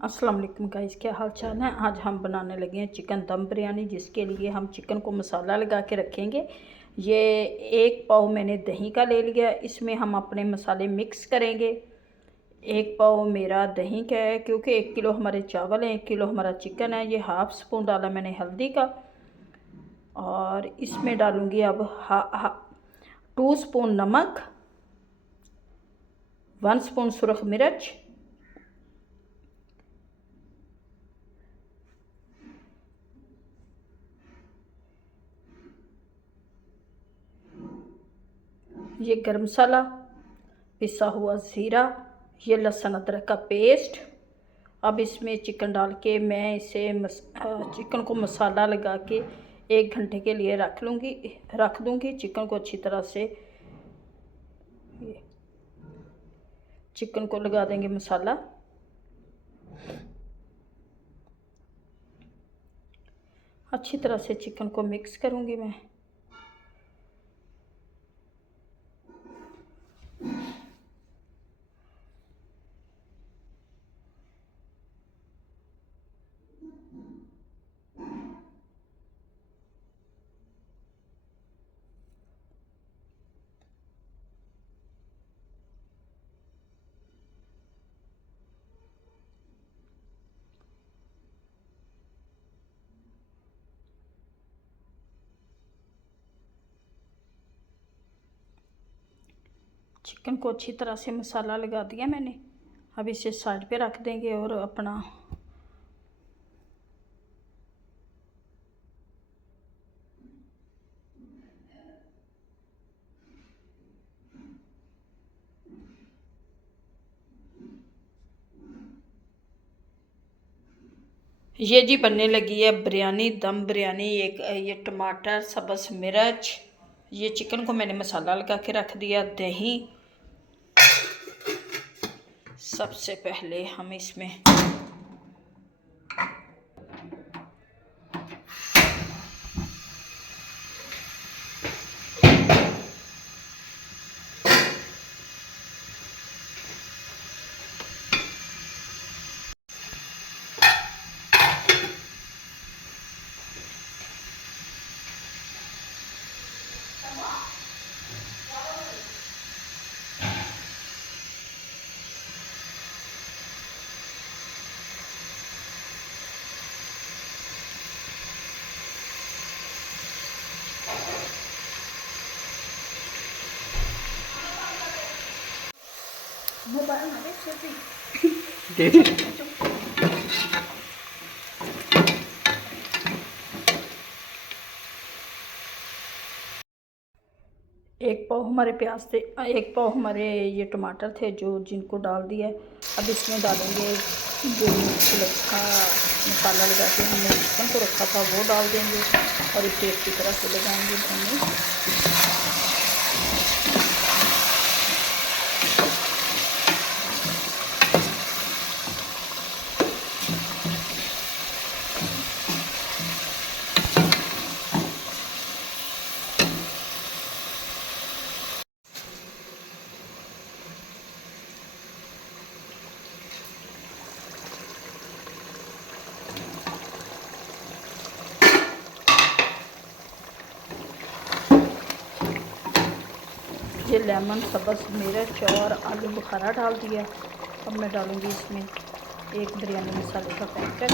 अस्सलाम वालेकुम गाइस, क्या हाल चाल है। आज हम बनाने लगे हैं चिकन दम बिरयानी, जिसके लिए हम चिकन को मसाला लगा के रखेंगे। ये 1 पाव मैंने दही का ले लिया, इसमें हम अपने मसाले मिक्स करेंगे। 1 पाव मेरा दही का है, क्योंकि 1 किलो हमारे चावल हैं, 1 किलो हमारा चिकन है। ये हाफ़ स्पून डाला मैंने हल्दी का, और इसमें डालूँगी अब 2 स्पून नमक, 1 स्पून सुरख मिर्च, ये गरम मसाला, पिसा हुआ ज़ीरा, ये लहसुन अदरक का पेस्ट। अब इसमें चिकन डाल के मैं इसे चिकन को मसाला लगा के 1 घंटे के लिए रख दूँगी। चिकन को अच्छी तरह से चिकन को लगा देंगे मसाला। अच्छी तरह से चिकन को मिक्स करूँगी मैं। चिकन को अच्छी तरह से मसाला लगा दिया मैंने। अब इसे साइड पे रख देंगे और अपना ये जी बनने लगी है बिरयानी, दम बिरयानी। एक ये टमाटर, सब्ज़ मिर्च, ये चिकन को मैंने मसाला लगा के रख दिया, दही। सबसे पहले हम इसमें एक पाव हमारे प्याज थे, 1 पाव हमारे ये टमाटर थे जो जिनको डाल दिया। अब इसमें डालेंगे जो छिलका मसाला लगा के हमने चिकन को रखा था वो डाल देंगे, और इसे अच्छी तरह से लगाएंगे भूनने। ये लेमन, सब्ज़ मिर्च और आलू बुखारा डाल दिया। अब मैं डालूँगी इसमें 1 बिरयानी मसाले का पैकेट,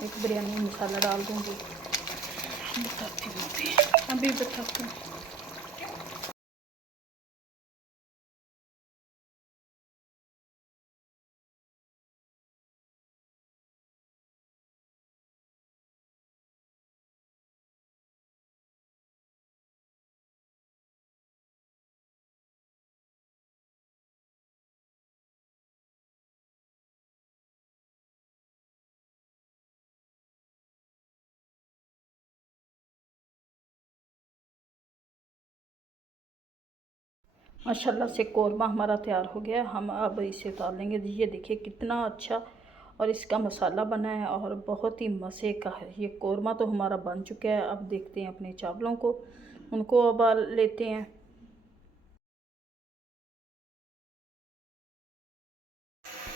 1 बिरयानी मसाला डाल दूँगी। बताती हूँ, अभी बताती हूँ। माशाल्लाह से कौरमा हमारा तैयार हो गया। हम अब इसे उतार लेंगे। ये देखिए कितना अच्छा और इसका मसाला बना है, और बहुत ही मज़े का है। ये कौरमा तो हमारा बन चुका है। अब देखते हैं अपने चावलों को, उनको उबाल लेते हैं।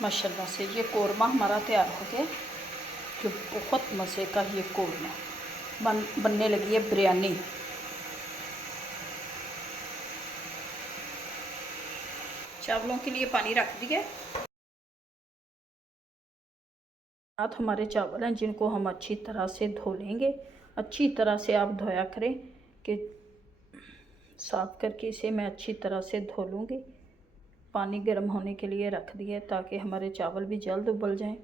माशाल्लाह से ये कोरमा हमारा तैयार हो गया। जो बहुत मज़े का ये कोरमा बनने लगी है बिरयानी। चावलों के लिए पानी रख दिया। साथ हमारे चावल हैं जिनको हम अच्छी तरह से धो लेंगे। अच्छी तरह से आप धोया करें कि साफ़ करके इसे मैं अच्छी तरह से धो लूँगी। पानी गर्म होने के लिए रख दिया ताकि हमारे चावल भी जल्द उबल जाएं।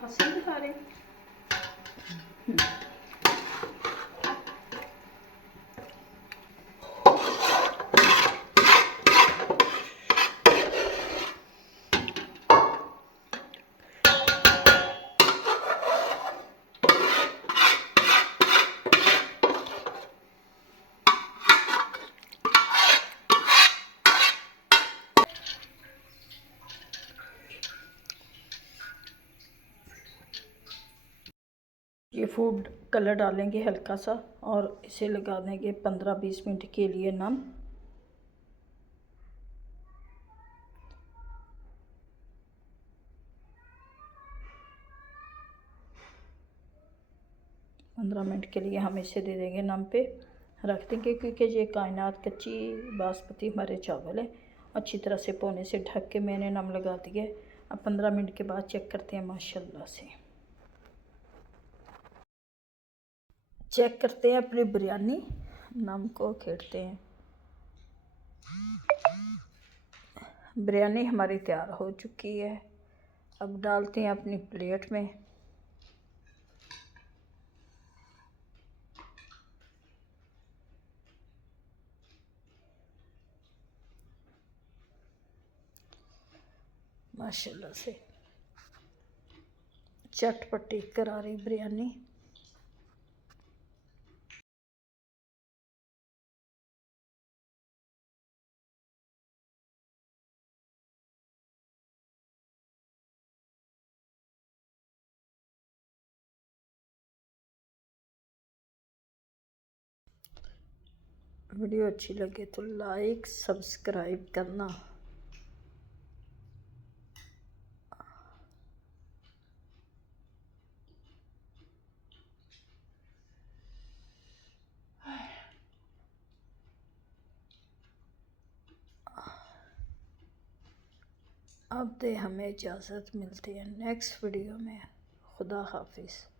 हंसी दिखा रहे हैं। ये फूड कलर डालेंगे हल्का सा और इसे लगा देंगे 15-20 मिनट के लिए नम। पंद्रह मिनट के लिए हम इसे दे देंगे नम पे रख देंगे, क्योंकि ये कायनात कच्ची बासमती हमारे चावल है। अच्छी तरह से पौने से ढक के मैंने नम लगा दिया। अब 15 मिनट के बाद चेक करते हैं। माशाल्लाह से चेक करते हैं अपनी बिरयानी, नम को खेड़ते हैं। बिरयानी हमारी तैयार हो चुकी है। अब डालते हैं अपनी प्लेट में। माशाल्लाह से चटपटी करारी बिरयानी। वीडियो अच्छी लगे तो लाइक सब्सक्राइब करना। अब दे हमें इजाज़त, मिलती है नेक्स्ट वीडियो में। खुदा हाफिज़।